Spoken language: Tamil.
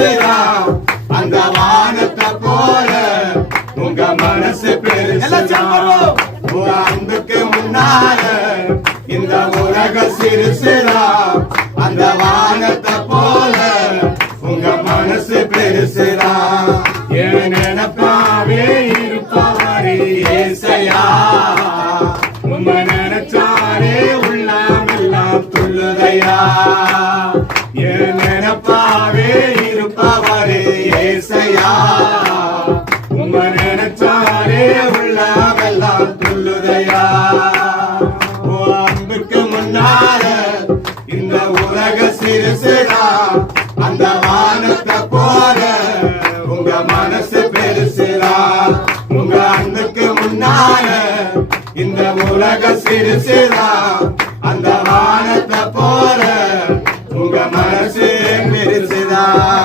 சிறுசுதான் அந்த வானத்தை போல உங்க மனசு பெருசுதான் உங்க அன்புக்கு முன்னால இந்த உலக சிறுசுதான் அந்த வானத்தை போல உங்க மனசு பெருசுதான் என் நினைப்பாவே இருப்பவரே ஏசையா உங்க நினைச்சாரே உள்ளமெல்லாம் துள்ளுதையா என் நினைப்பாவே இருப்பவரே ஏசையா உங்க நினைச்சாரே உள்ளமெல்லாம் துள்ளுதையா அன்புக்கு முன்னால இந்த உலக சிறுசுதா அந்த வானத்தை போல உங்க மனசு பெருசுதா உங்க அன்புக்கு முன்னால இந்த உலக சிறுசுதா